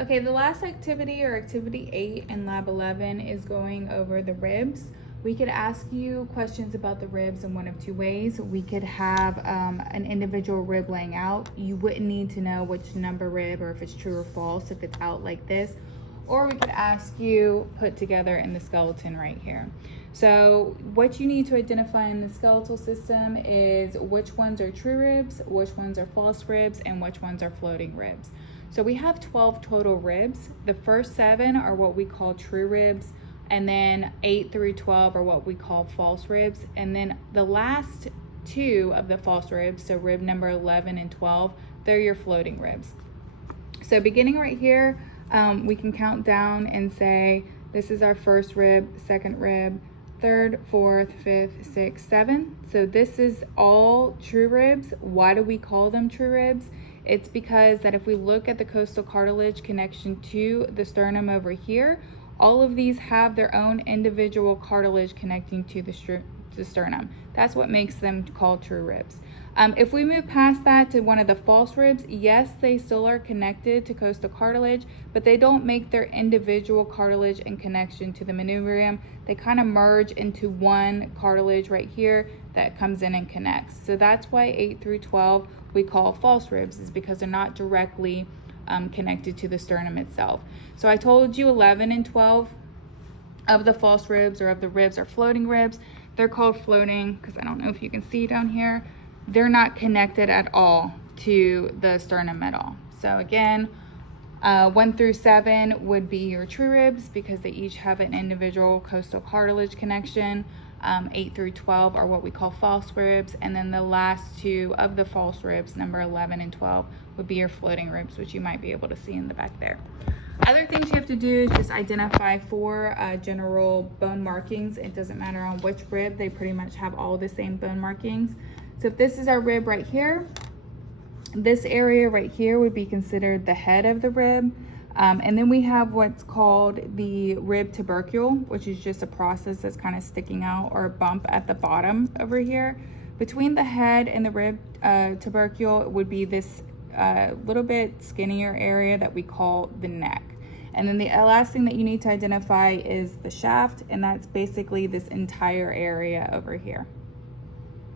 Okay, the last activity, or activity 8 in lab 11, is going over the ribs. We could ask you questions about the ribs in one of two ways. We could have an individual rib laying out. You wouldn't need to know which number rib or if it's true or false if it's out like this. Or we could ask you put together in the skeleton right here. So what you need to identify in the skeletal system is which ones are true ribs, which ones are false ribs, and which ones are floating ribs. So we have 12 total ribs. The first 7 are what we call true ribs, and then 8 through 12 are what we call false ribs. And then the last 2 of the false ribs, so rib number 11 and 12, they're your floating ribs. So beginning right here, we can count down and say, this is our first rib, second rib, third, fourth, fifth, sixth, seventh. So this is all true ribs. Why do we call them true ribs? It's because that if we look at the costal cartilage connection to the sternum over here, all of these have their own individual cartilage connecting to the sternum. That's what makes them called true ribs. If we move past that to one of the false ribs, yes, they still are connected to costal cartilage, but they don't make their individual cartilage in connection to the manubrium. They kind of merge into one cartilage right here that comes in and connects. So that's why 8 through 12 we call false ribs, is because they're not directly connected to the sternum itself. So I told you 11 and 12 of the false ribs, or of the ribs, are floating ribs. They're called floating because I don't know if you can see down here. They're not connected at all to the sternum at all. So again, 1 through 7 would be your true ribs because they each have an individual costal cartilage connection. 8 through 12 are what we call false ribs, and then the last 2 of the false ribs, number 11 and 12, would be your floating ribs, which you might be able to see in the back there. Other things you have to do is just identify 4 general bone markings. It doesn't matter on which rib, they pretty much have all the same bone markings. So if this is our rib right here, this area right here would be considered the head of the rib. And then we have what's called the rib tubercle, which is just a process that's kind of sticking out, or a bump at the bottom over here. Between the head and the rib tubercle would be this little bit skinnier area that we call the neck. And then the last thing that you need to identify is the shaft, and that's basically this entire area over here.